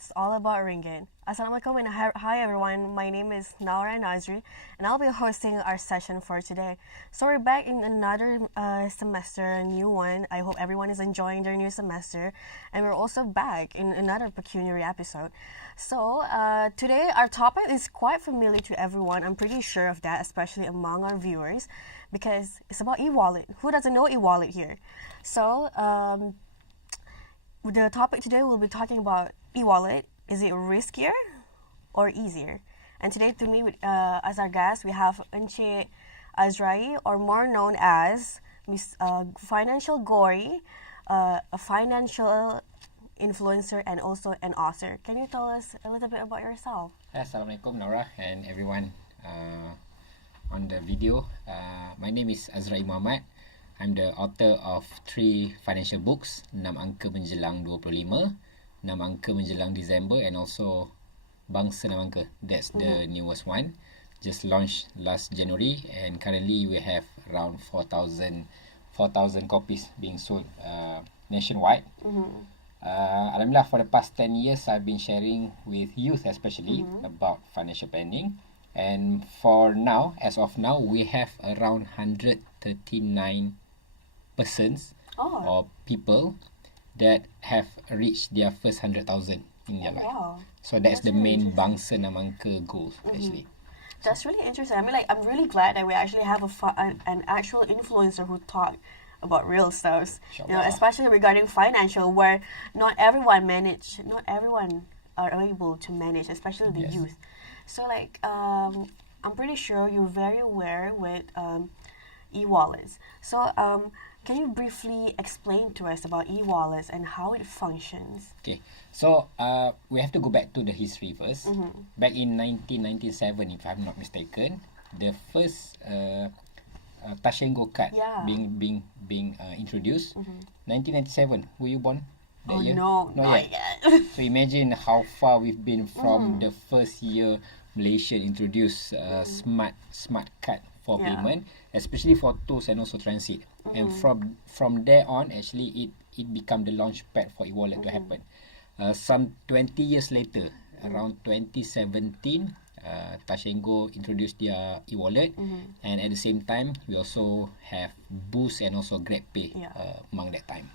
It's all about ringgit. Assalamualaikum and hi everyone. My name is Naura Nazri and I'll be hosting our session for today. So we're back in another semester, a new one. I hope everyone is enjoying their new semester. And we're also back in another Pecuniary episode. So today our topic is quite familiar to everyone. I'm pretty sure of that, especially among our viewers, because it's about e-wallet. Who doesn't know e-wallet here? So the topic today we'll be talking about e-wallet. Is it riskier or easier? And today to me, as our guest, we have 𝐀𝐳𝐫𝐚𝐞𝐢, or more known as Financial 𝐀𝐳𝐫𝐚𝐞𝐢, a financial influencer and also an author. Can you tell us a little bit about yourself? Assalamualaikum Nora and everyone on the video. My name is Azrai Muhammad. I'm the author of 3 financial books, 6 angka menjelang 25, 6 angka menjelang December, and also Bangsa 6 angka. That's the newest one. Just launched last January, and currently we have around 4,000 copies being sold nationwide. Alhamdulillah, for the past 10 years, I've been sharing with youth especially about financial planning. And for now, as of now, we have around 139 persons or people that have reached their first 100,000 in their life. Wow. So that's the main Bangsa 6 angka goals actually. That's really interesting. I mean, I'm really glad that we actually have an actual influencer who talk about real stuff. You know, especially regarding financial, where not everyone are able to manage, especially the youth. So I'm pretty sure you're very aware with e-wallets. So can you briefly explain to us about e-wallets and how it functions? Okay, so we have to go back to the history first. Back in 1997, if I'm not mistaken, the first 𝒂𝒊𝒕𝒉 card being introduced. 1997, were you born that year? No, not yet. So imagine how far we've been from the first year Malaysia introduced smart card for payment, especially for tools and also transit. And from there on, actually, it became the launch pad for e-wallet to happen. Some 20 years later, around 2017, 𝒂𝒊𝒕𝒉 introduced their e-wallet, and at the same time, we also have Boost and also GrabPay among that time.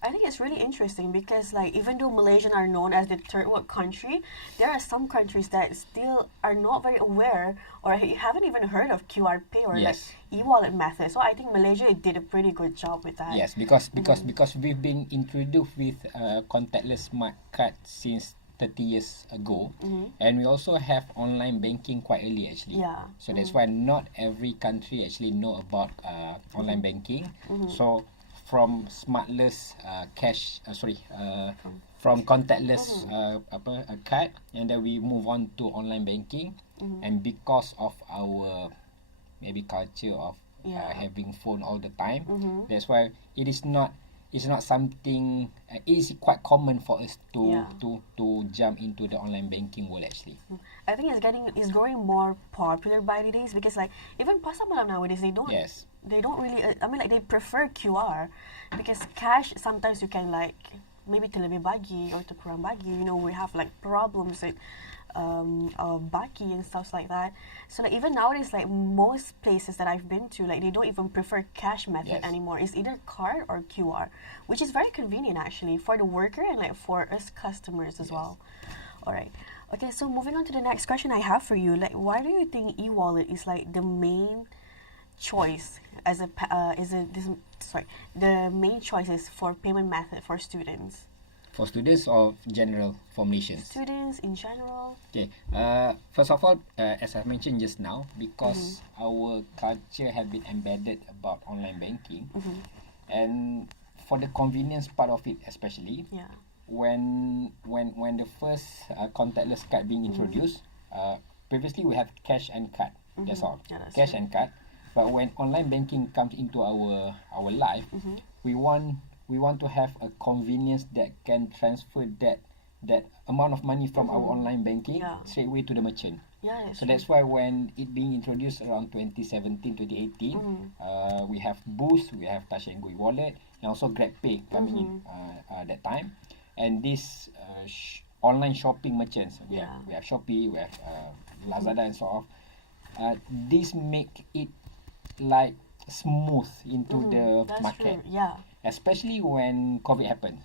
I think it's really interesting because, even though Malaysians are known as the third world country, there are some countries that still are not very aware or haven't even heard of QR Pay or e-wallet method. So I think Malaysia did a pretty good job with that. Yes, because we've been introduced with contactless smart card since 30 years ago, and we also have online banking quite early actually. So that's why not every country actually know about online banking. So from smartless from contactless card, and then we move on to online banking, and because of our maybe culture of having phone all the time, that's why it's not something. It is quite common for us to jump into the online banking world actually. I think it's growing more popular by the days because even pasar malam nowadays they don't really they prefer QR because cash sometimes you can maybe terlebih bagi or terkurang bagi. You know, we have problems with baki and stuff like that. So even nowadays, most places that I've been to, they don't even prefer cash method anymore. It's either card or QR, which is very convenient actually for the worker and for us customers as well. All right. Okay, so moving on to the next question I have for you, why do you think e-wallet is the main choice the main choices for payment method for students? For students or general for Malaysians? Students in general. Okay. First of all, as I mentioned just now, because our culture have been embedded about online banking, and for the convenience part of it especially, when the first contactless card being introduced, previously we have cash and card. That's all. Cash and card. But when online banking comes into our life, we want to have a convenience that can transfer that amount of money from our online banking straight away to the merchant. So that's why when it being introduced around 2017, 2018, we have Boost, we have 𝒂𝒊𝒕𝒉 wallet, and also GrabPay coming in that time. And this online shopping merchants. We have Shopee, we have Lazada and so on. This make it like smooth into the market. True. Yeah. Especially when COVID happened.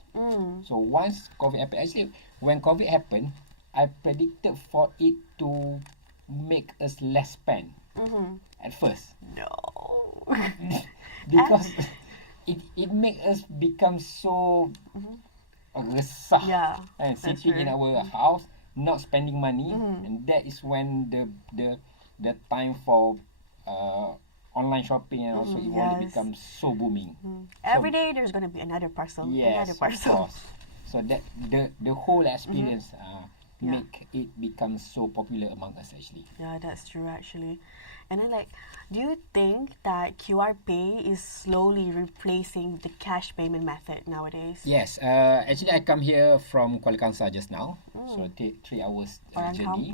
So once COVID happened, actually when COVID happened, I predicted for it to make us less spend at first. No. Because it make us become so resah and sitting in our house, not spending money, and that is when the time for online shopping and also e-wallet becomes so booming. Every day there's going to be another parcel. Yes, another parcel. Of course. So that the whole experience make it become so popular among us actually. Yeah, that's true actually. And then like, do you think that QR Pay is slowly replacing the cash payment method nowadays? Yes. Actually, I come here from Kuala Kangsar just now. So take 3 hours journey.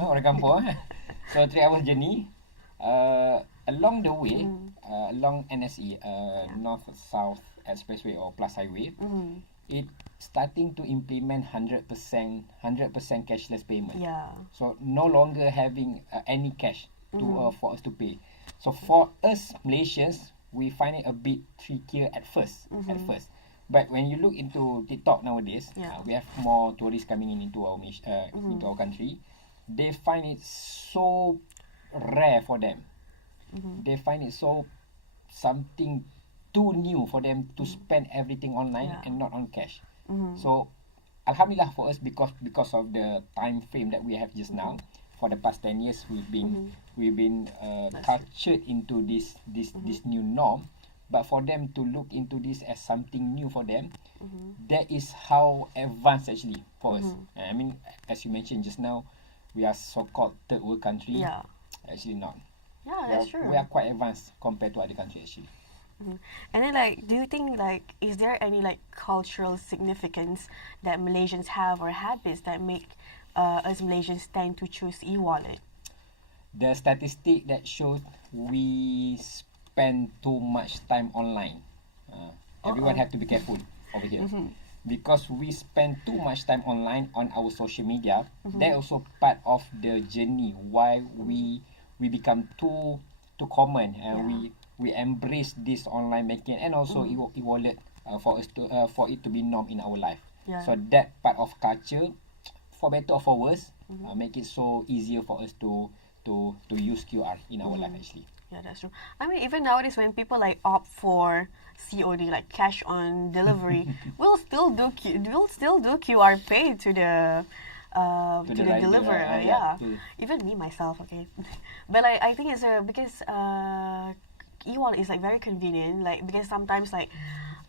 Orang kampung. So 3 hours journey. Along the way, along NSE, North South Expressway or Plus Highway, it starting to implement 100% cashless payment. Yeah. So no longer having any cash for us to pay. So for us Malaysians, we find it a bit trickier at first. But when you look into TikTok nowadays, we have more tourists coming into our into our country. They find it so rare for them. They find it so something too new for them to spend everything online and not on cash. So alhamdulillah for us, because of the time frame that we have just now, for the past 10 years we've been cultured into this new norm. But for them to look into this as something new for them, that is how advanced actually for us. I mean, as you mentioned just now, we are so-called third world country. Actually not. Yeah, that's true. We are quite advanced compared to other countries actually. And then like, do you think like, is there any like cultural significance that Malaysians have or habits that make us Malaysians tend to choose e-wallet? The statistic that shows we spend too much time online. Everyone have to be careful over here. Because we spend too much time online on our social media, that also part of the journey why we become too common and we embrace this online banking and also e-wallet for it to be norm in our life. So that part of culture, for better or for worse, make it so easier for us to use QR in our life actually. Yeah, that's true. I mean, even nowadays when people like opt for COD, like cash on delivery, we'll still do QR Pay to the deliverer. Even me myself, okay. But like, I think it's because e-wallet is like very convenient. Like, because sometimes like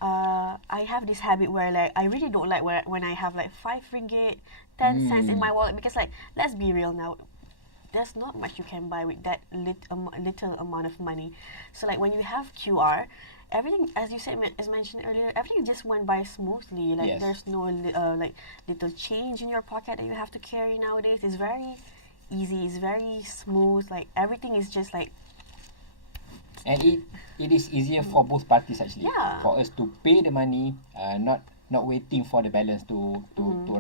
I have this habit where like I really don't like when I have like 5 ringgit, 10 cents in my wallet, because like, let's be real now, there's not much you can buy with that little amount of money. So like when you have QR, everything, as you said, as mentioned earlier, everything just went by smoothly. Like there's no like little change in your pocket that you have to carry nowadays. It's very easy. It's very smooth. Like everything is just like. And it is easier for both parties actually. For us to pay the money, not waiting for the balance to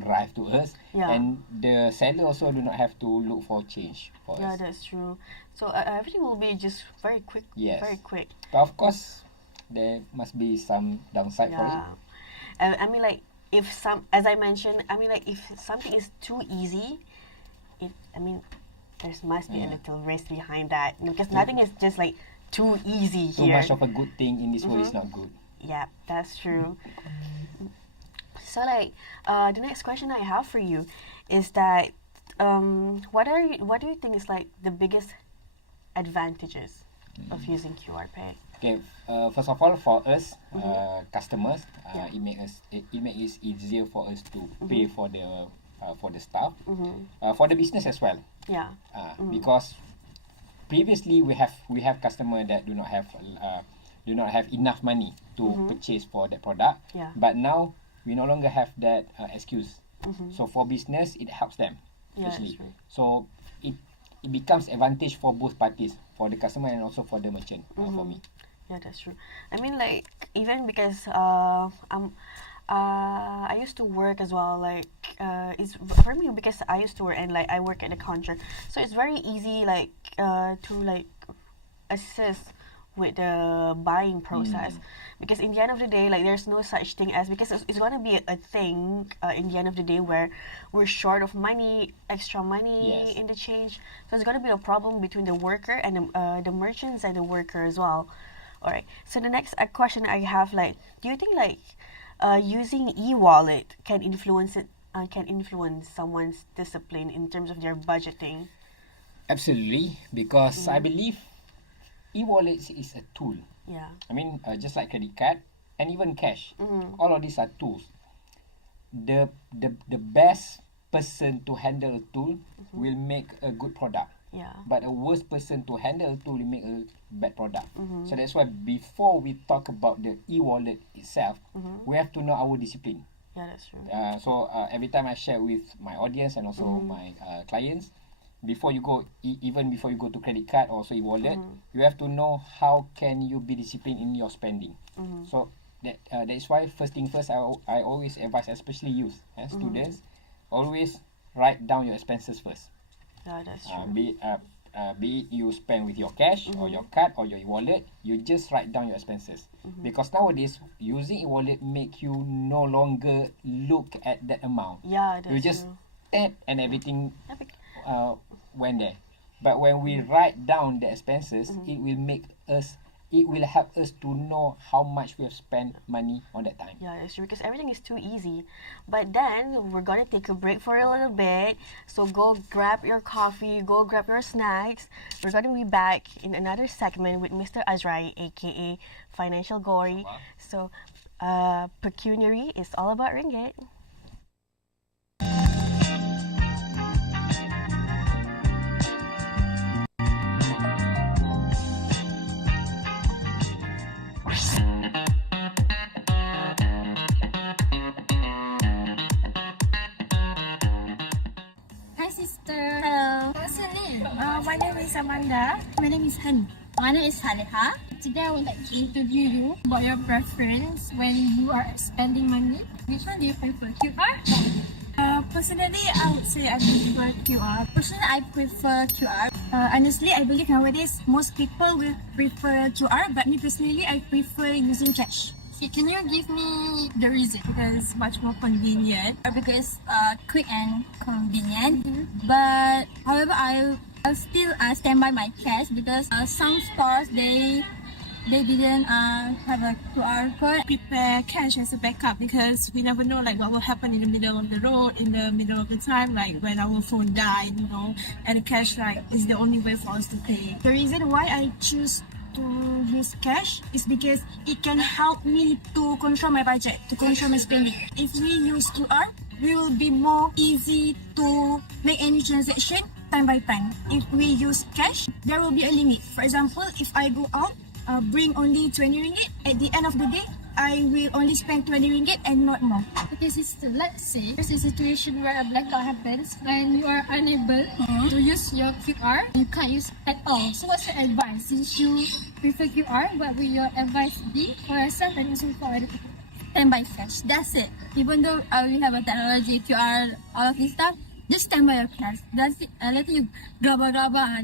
arrive to us, and the seller also do not have to look for change for us. Yeah, that's true. So everything will be just very quick. Very quick. But of course, there must be some downside for it. I mean, like as I mentioned, I mean, like if something is too easy, there must be a little risk behind that, because nothing is just like too easy here. Too much of a good thing in this world is not good. Yeah, that's true. So like, the next question I have for you is that what do you think is like the biggest advantages of using QR Pay? Okay, first of all, for us customers, it makes it easier for us to pay for the stuff, for the business as well. Because previously we have customer that do not have enough money to purchase for that product, but now we no longer have that excuse. So for business, it helps them actually. So it becomes advantage for both parties, for the customer and also for the merchant. For me. Yeah, that's true. I mean, like, even because I used to work as well. Like it's for me because I used to work and like I work at the counter, so it's very easy like to like assist with the buying process. Because in the end of the day, like there's no such thing as, because it's gonna be a thing in the end of the day where we're short of money, extra money in the change. So it's gonna be a problem between the worker and the merchants and the worker as well. All right. So the next question I have, like, do you think like using e-wallet can influence someone's discipline in terms of their budgeting? Absolutely, because I believe e-wallets is a tool. Yeah. I mean, just like credit card and even cash, all of these are tools. The best person to handle a tool will make a good product. Yeah. But a worse person to handle a tool will make a bad product. So that's why before we talk about the e-wallet itself, we have to know our discipline. Yeah, that's true. So every time I share with my audience and also my clients, before you go, even before you go to credit card or also e-wallet, you have to know how can you be disciplined in your spending. So that is why first thing first, I always advise, especially youth, students, always write down your expenses first. Yeah, that's true. Be it you spend with your cash or your card or your e-wallet, you just write down your expenses. Because nowadays, using e-wallet make you no longer look at that amount. Yeah, that's you just true. tap and everything went there. But when we write down the expenses, it will help us to know how much we have spent money on that time. Yeah, that's true, because everything is too easy. But then we're gonna take a break for a little bit. So go grab your coffee, go grab your snacks. We're gonna be back in another segment with Mr. Azrai, aka Financial Gory. So Pecuniary is all about ringgit. Hi sister. Hello. What's your name? My name is Amanda. My name is Han. My name is Haleha. Today I would like to interview you about your preference when you are spending money. Which one do you prefer, QR? Personally, I would say I prefer QR. Personally, I prefer QR. Honestly, I believe nowadays most people will prefer QR, but me personally, I prefer using cash. Okay, can you give me the reason? Because it's much more convenient. Because quick and convenient. But however, I'll still stand by my cash because some stores they didn't have a QR code. Prepare cash as a backup because we never know like what will happen in the middle of the road, in the middle of the time, like when our phone died, you know, and the cash like is the only way for us to pay. The reason why I choose to use cash is because it can help me to control my budget, to control my spending. If we use QR, we will be more easy to make any transaction time by time. If we use cash, there will be a limit. For example, if I go out, bring only 20 ringgit, at the end of the day, I will only spend 20 ringgit and not more. Okay, sister, let's say there's a situation where a blackout happens and you are unable to use your QR. You can't use at all. So what's your advice? Since you prefer QR, what will your advice be for yourself and also for other people? Stand by cash. That's it. Even though we have a technology, QR, all of this stuff, just stand by your cash. That's it. Let you grab,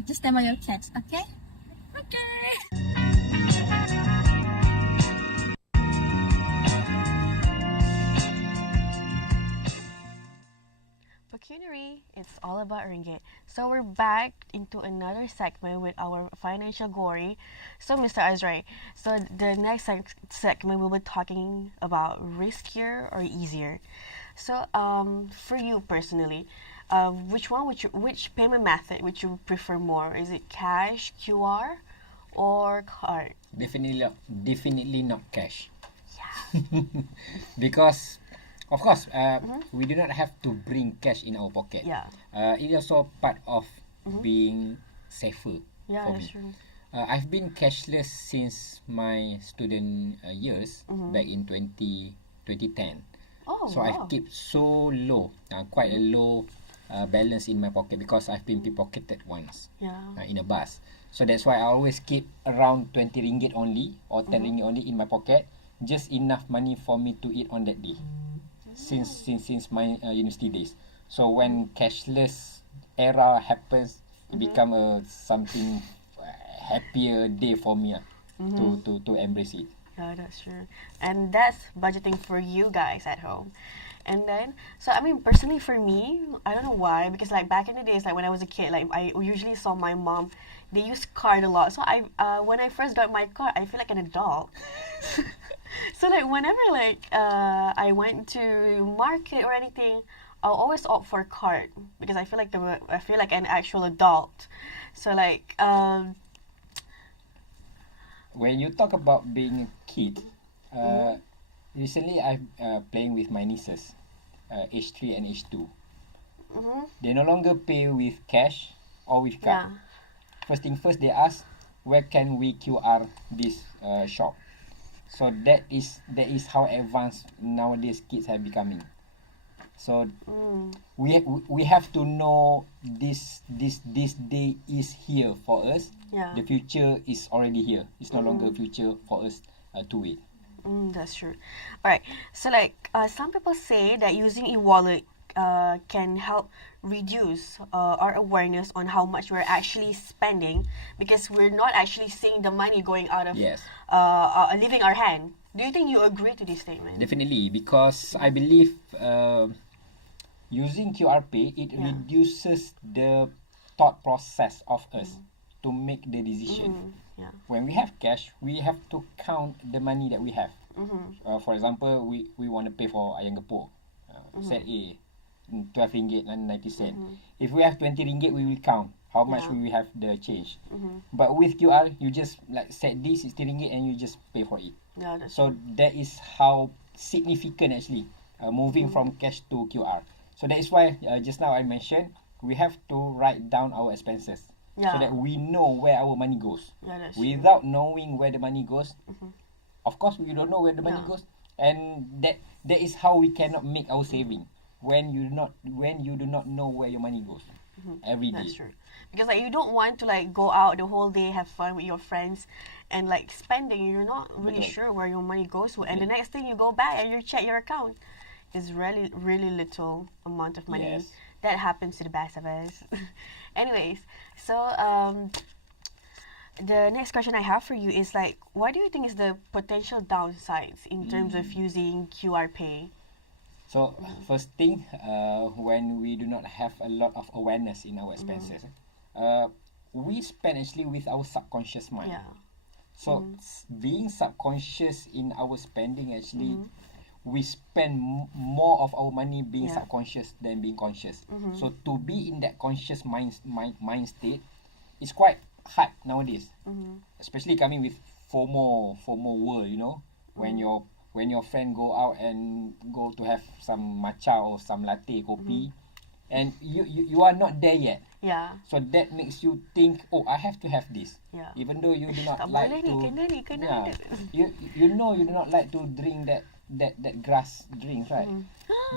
just stand by your cash. Okay? Okay. Pecuniary, it's all about ringgit. So we're back into another segment with our financial gory. So Mr. Azrai, so the next segment we'll be talking about riskier or easier. So for you personally, which payment method would you prefer more? Is it cash, QR, or card? Definitely not cash. Yeah. Because of course, we do not have to bring cash in our pocket. Yeah. It is also part of being safer Yeah, for that's me. true. I've been cashless since my student years back in 2010. Oh, So wow. I've kept so low, quite a low balance in my pocket because I've been pickpocketed once Yeah. in a bus. So that's why I always keep around 20 ringgit only or 10 ringgit only in my pocket. just enough money for me to eat on that day. Since my university days. So when cashless era happens, it become something happier day for me to embrace it. Yeah, that's true. And that's budgeting for you guys at home. And then, so I mean, personally for me, I don't know why, because like back in the days, like when I was a kid, like I usually saw my mom, they use card a lot. So when I first got my card, I feel like an adult. So like whenever like I went to market or anything, I'll always opt for card because I feel like an actual adult. So like when you talk about being a kid, recently I've playing with my nieces, age 3 and age 2. They no longer pay with cash or with card. First thing first, they ask, where can we QR this shop? So that is how advanced nowadays kids have becoming. So we have to know this day is here for us. Yeah. The future is already here. It's no longer future for us to wait. That's true. All right. So like some people say that using e-wallet can help reduce our awareness on how much we're actually spending because we're not actually seeing the money going out of leaving our hand. Do you think you agree to this statement? Definitely, because I believe using QR Pay, it reduces the thought process of us to make the decision. When we have cash, we have to count the money that we have. For example, we want to pay for ayam gepuk, set A, ringgit 12.90. If we have 20 ringgit, we will count how much we will have the change. But with QR, you just like set this 60 ringgit and you just pay for it. So that is how significant actually moving from cash to QR. So that is why just now I mentioned we have to write down our expenses so that we know where our money goes. Without knowing where the money goes, of course we don't know where the money goes, and that is how we cannot make our saving when you do not know where your money goes every day. That's true. Because like you don't want to like go out the whole day, have fun with your friends, and like spending. You're not really sure where your money goes to, and the next thing you go back and you check your account, is really little amount of money. That happens to the best of us. Anyways, so the next question I have for you is like, what do you think is the potential downsides in terms of using QR Pay? So first thing, when we do not have a lot of awareness in our expenses, we spend actually with our subconscious mind. So being subconscious in our spending actually, we spend more of our money being subconscious than being conscious. So to be in that conscious mind state is quite hard nowadays, especially coming with FOMO world. You know, when your friend go out and go to have some matcha or some latte, kopi, and you are not there yet. So that makes you think, oh, I have to have this. Even though you do not like to. You know you do not like to drink that grass drink, right?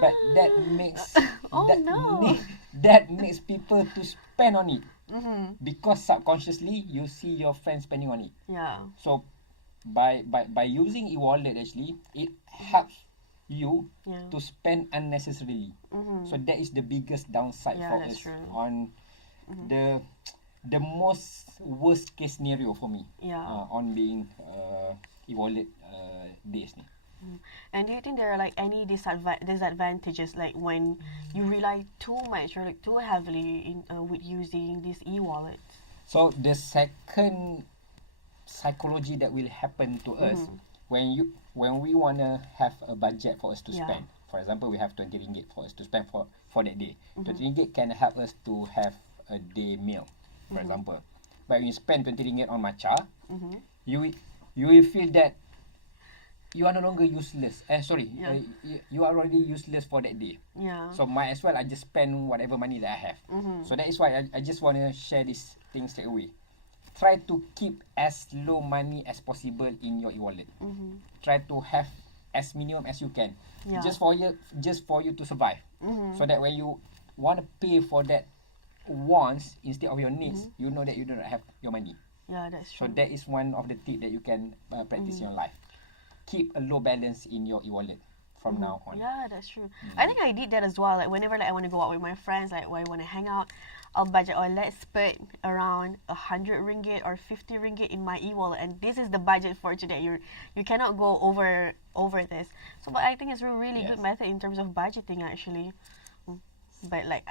But that makes that makes people to spend on it because subconsciously you see your friends spending on it. So by using e-wallet actually, it helps you to spend unnecessarily. So that is the biggest downside for us on the most worst case scenario for me on being e-wallet days. And do you think there are like any disadvantages like when you rely too much or like too heavily in with using these e-wallets? So the second psychology that will happen to us when we wanna have a budget for us to spend. For example, we have 20 ringgit for us to spend for that day. 20 ringgit can help us to have a day meal, for example. But when you spend 20 ringgit on matcha, you will feel that you are no longer useless. You are already useless for that day. So might as well I just spend whatever money that I have. So that is why I just want to share these things straight away. Try to keep as low money as possible in your e-wallet. Try to have as minimum as you can, just for you to survive. So that when you want to pay for that wants instead of your needs, you know that you do not have your money. That's true. So that is one of the tips that you can practice in your life. keep a low balance in your e-wallet from now on. Yeah, that's true. I think I did that as well. Like whenever like I want to go out with my friends, like when I want to hang out, I'll budget, or let's put around 100 ringgit or 50 ringgit in my e-wallet, and this is the budget for today. You cannot go over this. So, but I think it's a really good method in terms of budgeting actually. But like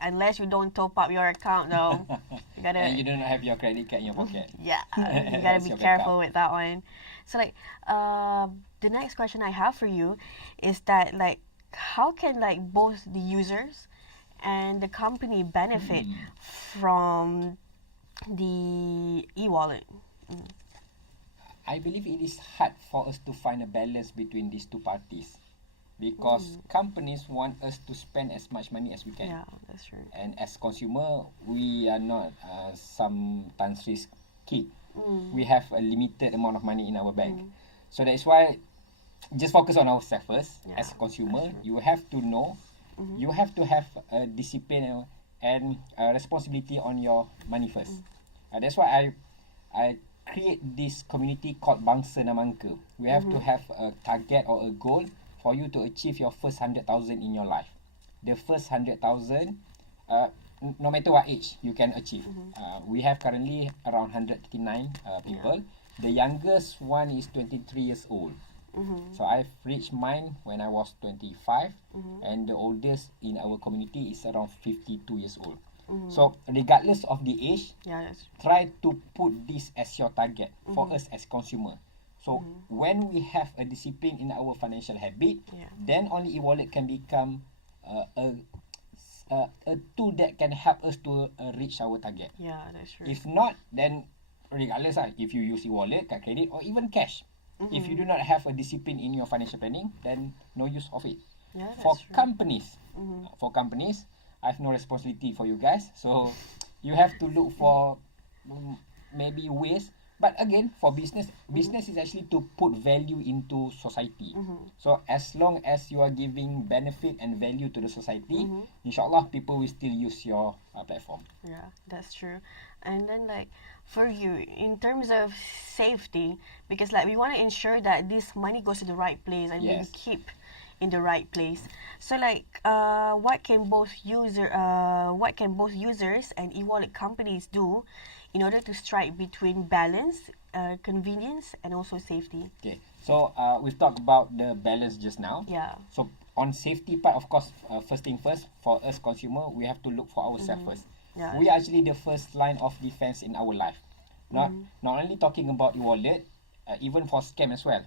unless you don't top up your account though, you gotta. And you don't have your credit card in your pocket. Yeah, you gotta be careful with that one. So like, the next question I have for you is that like, how can like both the users and the company benefit from the e-wallet? I believe it is hard for us to find a balance between these two parties, because companies want us to spend as much money as we can. Yeah, that's true. And as consumer, we are not sometimes risk kid. We have a limited amount of money in our bank. So that's why just focus on ourselves first. As a consumer, you have to know, you have to have a discipline and a responsibility on your money first. That's why I create this community called 𝒂𝒉. We have to have a target or a goal for you to achieve your first 100,000 in your life. The first 100,000, no matter what age, you can achieve. We have currently around 139 people. The youngest one is 23 years old. So I've reached mine when I was 25, and the oldest in our community is around 52 years old. So regardless of the age, try to put this as your target for us as consumer. So when we have a discipline in our financial habit, then only e-wallet can become a tool that can help us to reach our target. Yeah, that's true. If not, then regardless, if you use e-wallet, card credit, or even cash, if you do not have a discipline in your financial planning, then no use of it. Yeah, For that's true. companies, I have no responsibility for you guys. So you have to look for maybe ways. But again, for business is actually to put value into society. So as long as you are giving benefit and value to the society, inshallah, people will still use your platform. Yeah, that's true. And then like, for you, in terms of safety, because like we want to ensure that this money goes to the right place and we keep in the right place. So like, what can both users and e-wallet companies do in order to strike between balance, convenience, and also safety? Okay, so we've talked about the balance just now. Yeah. So on safety part, of course, first thing first, for us consumer, we have to look for ourselves first. Yeah. We are actually the first line of defense in our life. Not only talking about e-wallet, even for scam as well.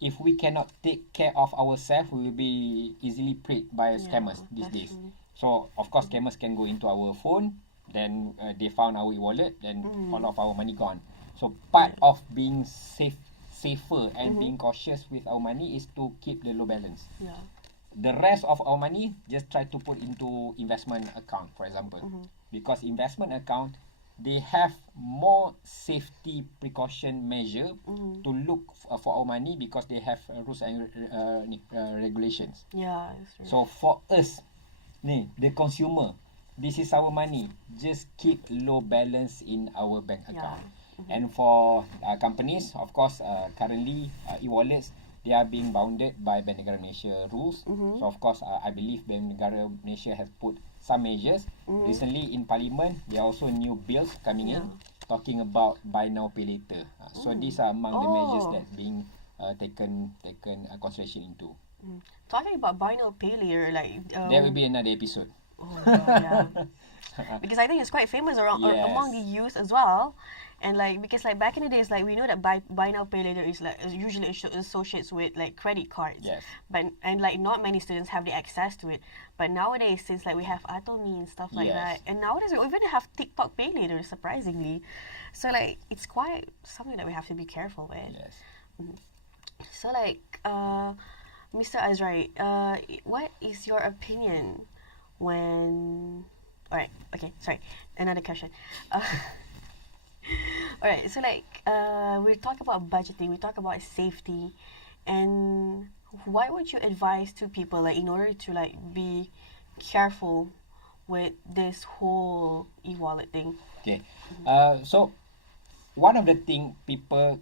If we cannot take care of ourselves, we will be easily preyed by scammers these days. So of course, scammers can go into our phone, then they found our e-wallet, then all of our money gone. So part of being safer and being cautious with our money is to keep the low balance. Yeah. The rest of our money, just try to put into investment account, for example. Because investment account, they have more safety precaution measure to look for our money, because they have rules and regulations. Yeah, that's true. So for us, the consumer, this is our money. Just keep low balance in our bank account. And for companies, of course, currently e-wallets, they are being bounded by Bank Negara Malaysia rules. So of course, I believe Bank Negara Malaysia has put some measures. Recently in Parliament, there are also new bills coming in talking about buy now, pay later. So these are among the measures that's being taken consideration into. Talking about buy now, pay later, like there will be another episode. Because I think it's quite famous around among the youth as well. And like, because like back in the days, like we know that buy now, pay later is like usually associates with like credit cards. But like not many students have the access to it. But nowadays, since like we have @me and stuff like that, and nowadays we even have TikTok pay later, surprisingly. So like, it's quite something that we have to be careful with. So like, Mr. Azrai, what is your opinion when? Alright, okay, sorry, another question. Alright, so like, we talk about budgeting, we talk about safety, and what would you advise to people, like, in order to like be careful with this whole e-wallet thing? Okay, so one of the thing people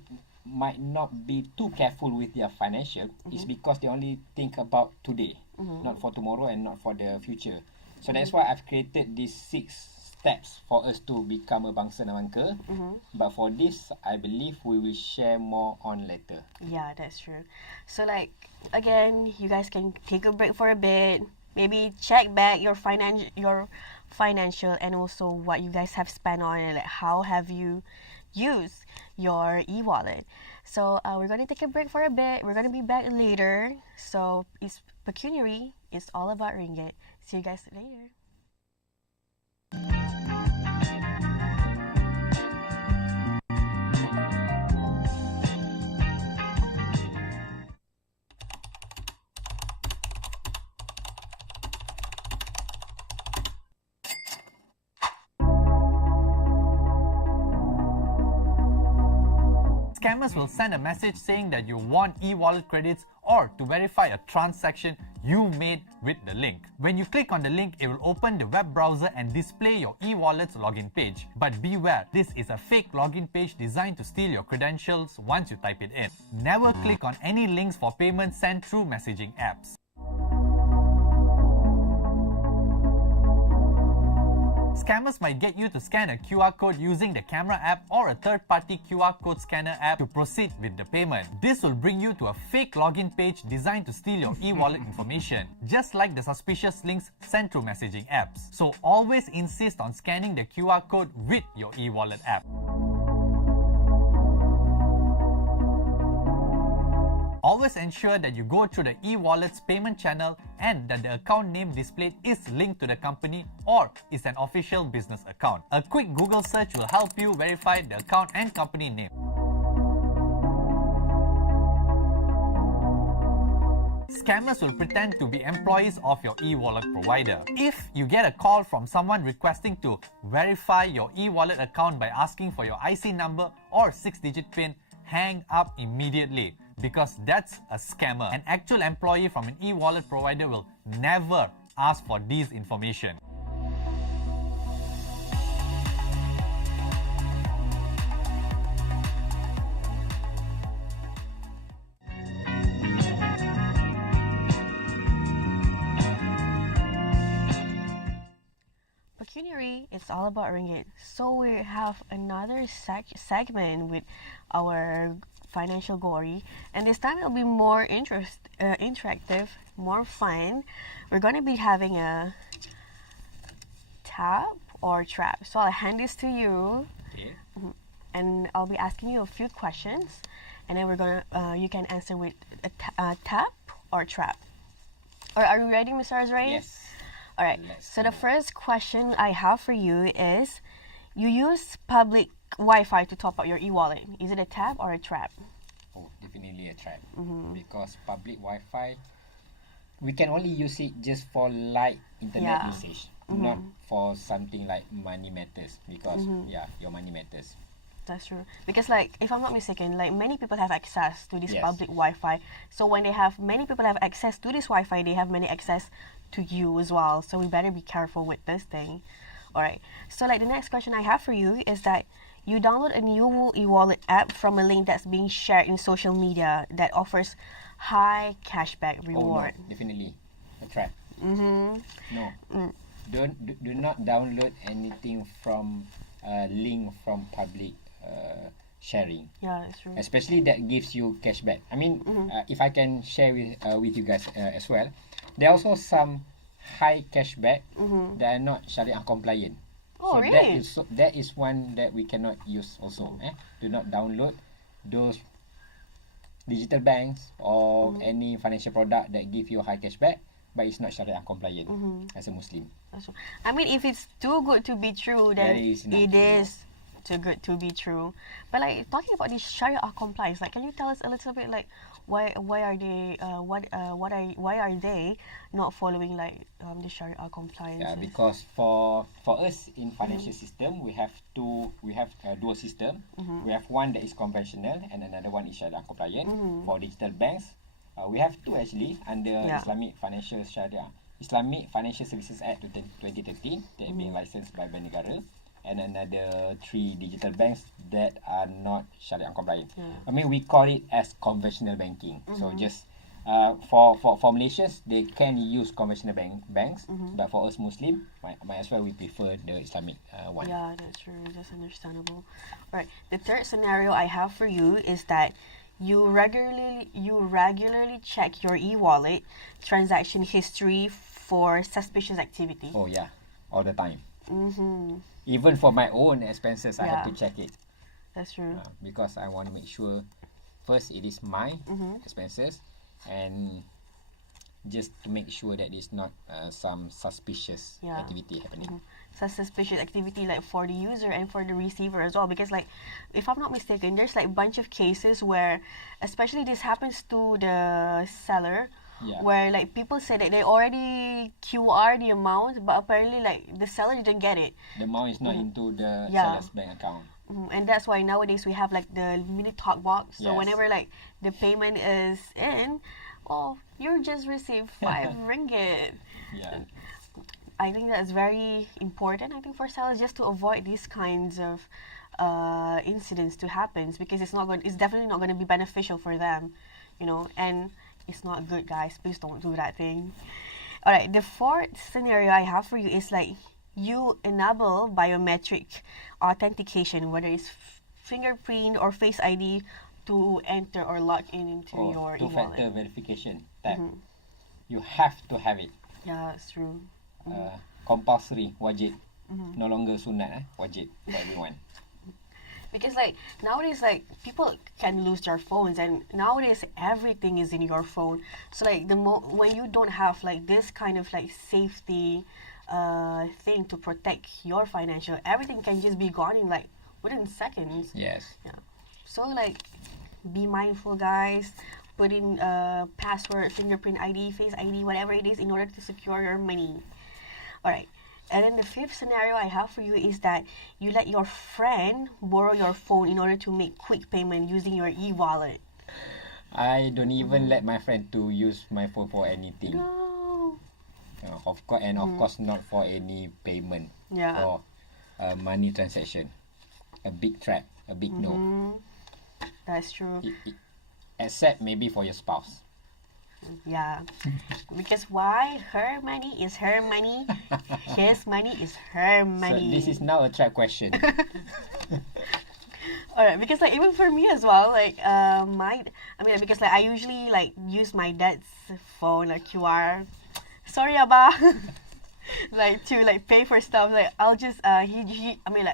might not be too careful with their financial is because they only think about today, not for tomorrow and not for the future. So that's why I've created these 6 steps for us to become a bangsa Namangka. But for this, I believe we will share more on later. Yeah, that's true. So like, again, you guys can take a break for a bit, maybe check back your financial and also what you guys have spent on and like how have you used your e-wallet. So we're going to take a break for a bit. We're going to be back later. So it's Pecuniary. It's all about Ringgit. See you guys later. Scammers will send a message saying that you want e-wallet credits or to verify a transaction you made with the link. When you click on the link, it will open the web browser and display your e-wallet's login page. But beware, this is a fake login page designed to steal your credentials once you type it in. Never click on any links for payments sent through messaging apps. Scammers might get you to scan a QR code using the camera app or a third-party QR code scanner app to proceed with the payment. This will bring you to a fake login page designed to steal your e-wallet information, just like the suspicious links sent through messaging apps. So always insist on scanning the QR code with your e-wallet app. Always ensure that you go through the e-wallet's payment channel and that the account name displayed is linked to the company or is an official business account. A quick Google search will help you verify the account and company name. Scammers will pretend to be employees of your e-wallet provider. If you get a call from someone requesting to verify your e-wallet account by asking for your IC number or 6-digit PIN, hang up immediately, because that's a scammer. An actual employee from an e-wallet provider will never ask for this information. Pecuniary, it's all about Ringgit. So we have another segment with our financial gory, and this time it'll be more interactive, more fun. We're going to be having a tap or trap. So I'll hand this to you, and I'll be asking you a few questions, and then we're gonna you can answer with a tap or trap. Or are you ready, Mr. Azrain? Yes. All right. So the first question I have for you is, you use public Wi-Fi to top up your e-wallet. Is it a tap or a trap? Oh, definitely a trap. Because public Wi-Fi, we can only use it just for light internet usage, not for something like money matters. Because your money matters. That's true. Because like, if I'm not mistaken, like many people have access to this public Wi-Fi. So when many people have access to this Wi-Fi, they have many access to you as well. So we better be careful with this thing. Alright, so like the next question I have for you is that you download a new e-wallet app from a link that's being shared in social media that offers high cashback reward. Oh, no, definitely a trap. No, do not download anything from link from public sharing. Yeah, that's true. Especially that gives you cashback. I mean, if I can share with you guys as well, there are also some high cashback that are not Sharia compliant. Oh, so really? that is one that we cannot use also. Do not download those digital banks or any financial product that give you high cashback, but it's not Sharia compliant as a Muslim. That's true. I mean, if it's too good to be true, then it is too good to be true. But like, talking about this Sharia compliance, like, can you tell us a little bit like why are they not following like the Sharia compliance? Yeah, because for us in financial system, we have a dual system. We have one that is conventional and another one is Sharia compliant. For digital banks, we have two actually under Islamic Financial Sharia, Islamic Financial Services Act 2013 that being licensed by Bank Negara, and another 3 digital banks that are not Syariah compliant. Yeah. I mean, we call it as conventional banking. So just for Malaysians, they can use conventional banks, but for us Muslim, might as well we prefer the Islamic one. Yeah, that's true. That's understandable. All right. The third scenario I have for you is that you regularly check your e-wallet transaction history for suspicious activity. Oh yeah, all the time. Even for my own expenses, I have to check it. That's true. Because I want to make sure first it is my expenses, and just to make sure that it's not some suspicious activity happening. Suspicious activity like for the user and for the receiver as well, because like if I'm not mistaken, there's like a bunch of cases where especially this happens to the seller, where like people say that they already QR the amount, but apparently like the seller didn't get it. The amount is not into the seller's bank account. And that's why nowadays we have like the mini talk box. So whenever like the payment is in, oh, you just received 5 ringgit. Yeah. I think that's very important, I think, for sellers, just to avoid these kinds of incidents to happen, because it's definitely not going to be beneficial for them, you know, and it's not good, guys. Please don't do that thing. All right, the fourth scenario I have for you is like you enable biometric authentication, whether it's fingerprint or Face ID, to enter or log into your e-wallet. Two-factor verification tab. You have to have it. Yeah, that's true. Compulsory, wajib. No longer sunat, wajib for everyone. Because like nowadays, like people can lose their phones, and nowadays everything is in your phone. So like when you don't have like this kind of like safety thing to protect your financial, everything can just be gone in like within seconds. Yes. Yeah. So like be mindful, guys. Put in password, fingerprint ID, Face ID, whatever it is, in order to secure your money. All right. And then the fifth scenario I have for you is that you let your friend borrow your phone in order to make quick payment using your e-wallet. I don't even let my friend to use my phone for anything. No. Of course, and of course not for any payment. Yeah. Or money transaction. A big trap, a big no. That's true. Except maybe for your spouse. Yeah. Because why? Her money is her money. His money is her money. So this is now a trap question. Alright, because like even for me as well, like because like I usually like use my dad's phone, like QR. Sorry, Abba. Like to like pay for stuff, like I'll just like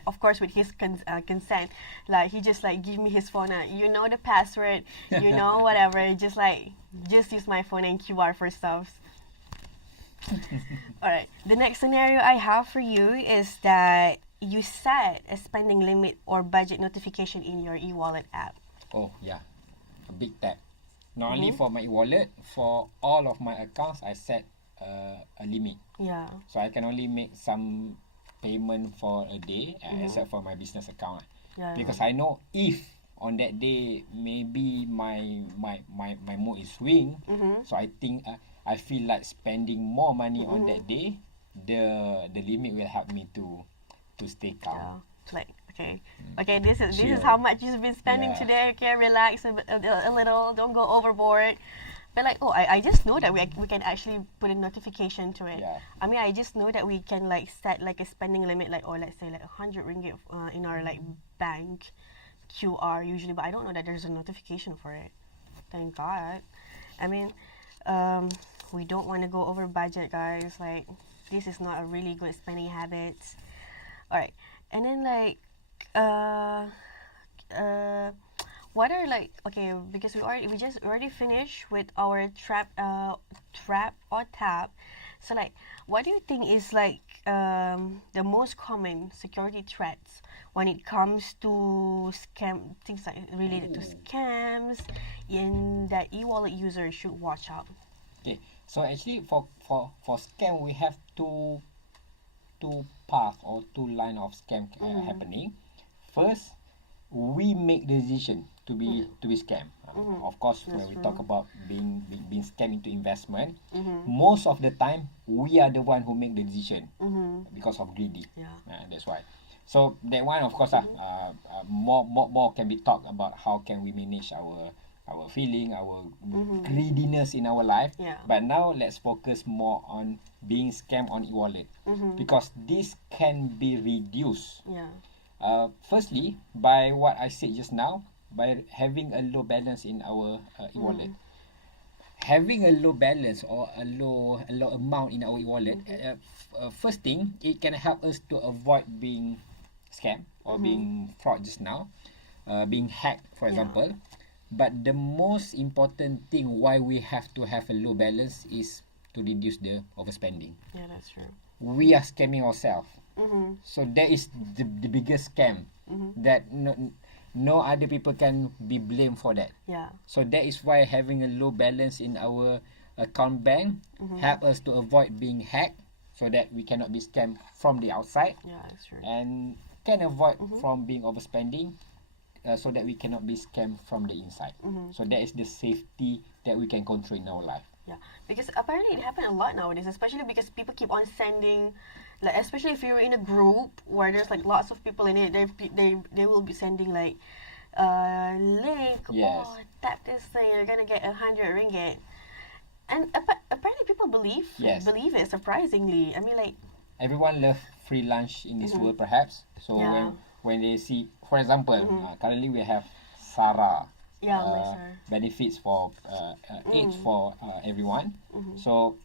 of course with his consent, like he just like give me his phone, you know the password, you know whatever, just use my phone and QR for stuff. All right, the next scenario I have for you is that you set a spending limit or budget notification in your e-wallet app. Oh yeah, a big tab. Not only for my e-wallet, for all of my accounts I set a limit. Yeah. So I can only make some payment for a day, except for my business account. Because I know if on that day maybe my mood is swing, so I think I feel like spending more money on that day, the limit will help me to stay calm. Yeah. Like okay, this is how much you've been spending today. Okay, relax a little, don't go overboard. But like, I just know that we can actually put a notification to it. Yeah. I mean, I just know that we can like set like a spending limit, like, or let's say like 100 ringgit in our like bank QR usually, but I don't know that there's a notification for it. Thank God. I mean, we don't want to go over budget, guys. Like, this is not a really good spending habit. All right, and then like, what are like, okay, because we just already finished with our trap or tap. So like, what do you think is like the most common security threats when it comes to things like related to scams, and that e-wallet users should watch out? Okay, so actually for scam we have two path or two line of scam happening. First, we make the decision to be scammed. Of course, when we talk about being scammed into investment, most of the time we are the one who make the decision because of greedy. Yeah. That's why. So that one, of course, more can be talked about how can we manage our feeling, our greediness in our life. Yeah. But now let's focus more on being scammed on e-wallet, because this can be reduced. Yeah. Firstly, by what I said just now, by having a low balance in our e-wallet. Having a low balance or a low amount in our e-wallet, first thing, it can help us to avoid being scammed or being fraud just now, being hacked, for example. But the most important thing why we have to have a low balance is to reduce the overspending. Yeah, that's true. We are scamming ourselves. So that is the biggest scam that no other people can be blamed for that. Yeah. So that is why having a low balance in our account bank help us to avoid being hacked, so that we cannot be scammed from the outside, Yeah, that's true. and can avoid from being overspending, so that we cannot be scammed from the inside. So that is the safety that we can control in our life. Yeah, because apparently it happened a lot nowadays, especially because people keep on sending, like, especially if you're in a group where there's like lots of people in it, they will be sending like link. Yes. Oh, tap this thing, you're gonna get 100 ringgit, and apparently people believe it. Surprisingly, I mean, like, Everyone love free lunch in this world, perhaps. So Yeah. when they see, for example, currently we have Sarah. yeah, my sir. Benefits for aids for everyone. So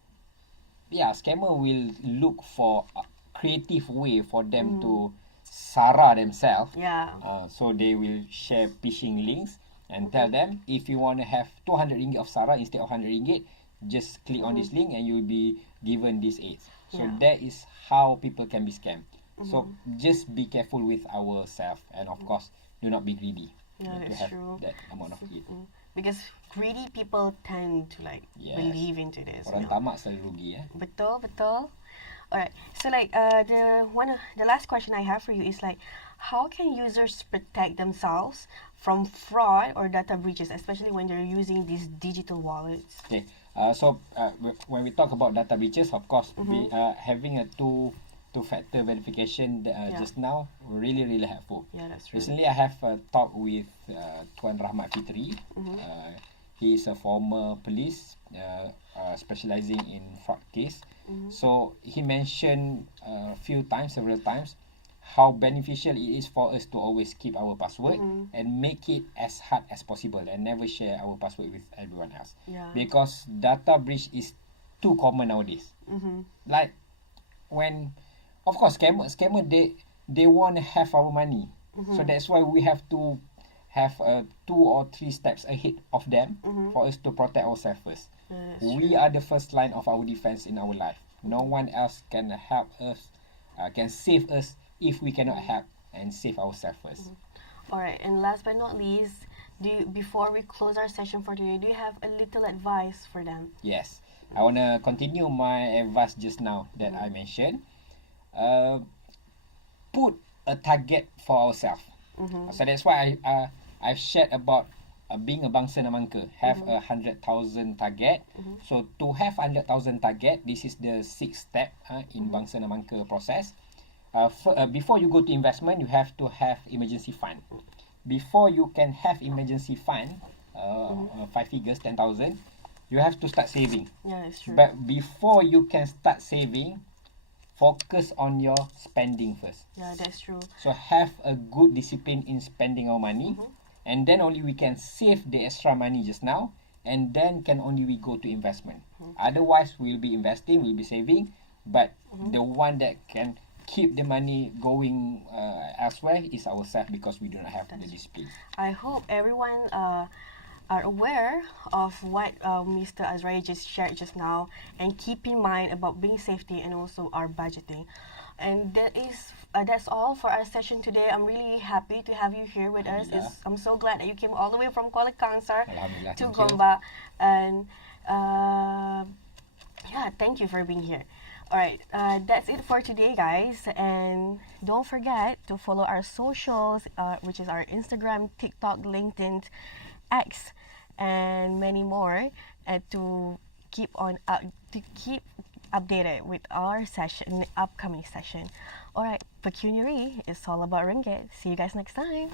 yeah, scammer will look for a creative way for them to Sarah themselves. Yeah. So they will share phishing links and tell them, if you want to have 200 ringgit of Sarah instead of 100 ringgit, just click on this link and you'll be given this aids. So Yeah. that is how people can be scammed. So just be careful with ourselves, and of course, do not be greedy. Yeah, to that's have true. that amount of it. Because greedy people tend to like Yes. believe into this. Orang tamak selalu rugi Betul, betul. Alright, so like the last question I have for you is like, how can users protect themselves from fraud or data breaches, especially when they're using these digital wallets? Okay. When we talk about data breaches, of course, we having a two-factor verification just now really helpful. Yeah, that's true. Recently, I have a talk with Tuan Rahmat Fitri. He is a former police specializing in fraud case. So he mentioned several times, how beneficial it is for us to always keep our password and make it as hard as possible, and never share our password with everyone else. Yeah. Because data breach is too common nowadays. Like when, of course, scammer they want to have our money. So that's why we have to have 2 or 3 steps ahead of them for us to protect ourselves first. We are the first line of our defense in our life. No one else can help us, can save us if we cannot help and save ourselves first. Alright, and last but not least, before we close our session for today, do you have a little advice for them? Yes. I want to continue my advice just now that I mentioned. Put a target for ourselves. So that's why I shared about being a bangsa namangka, have a 100,000 target. So to have 100,000 target, this is the 6th step in bangsa namangka process. Before you go to investment, you have to have emergency fund. Before you can have emergency fund, 5 figures, 10,000, you have to start saving. Yeah, that's true. But before you can start saving, focus on your spending first. Yeah, that's true. So have a good discipline in spending our money, and then only we can save the extra money just now, and then can only we go to investment. Otherwise, we'll be investing, we'll be saving, but the one that can keep the money going elsewhere is ourselves, because we do not have the discipline. I hope everyone are aware of what Mr. Azrai just shared just now, and keep in mind about being safety and also our budgeting. And that's all for our session today. I'm really happy to have you here with us. I'm so glad that you came all the way from Kuala Kangsar Alhamdulillah, to thank you. Gombak, and yeah, thank you for being here. Alright, that's it for today, guys, and don't forget to follow our socials, which is our Instagram, TikTok, LinkedIn, X, and many more, to keep updated with our session, upcoming session. Alright, Pecuniary is all about ringgit. See you guys next time.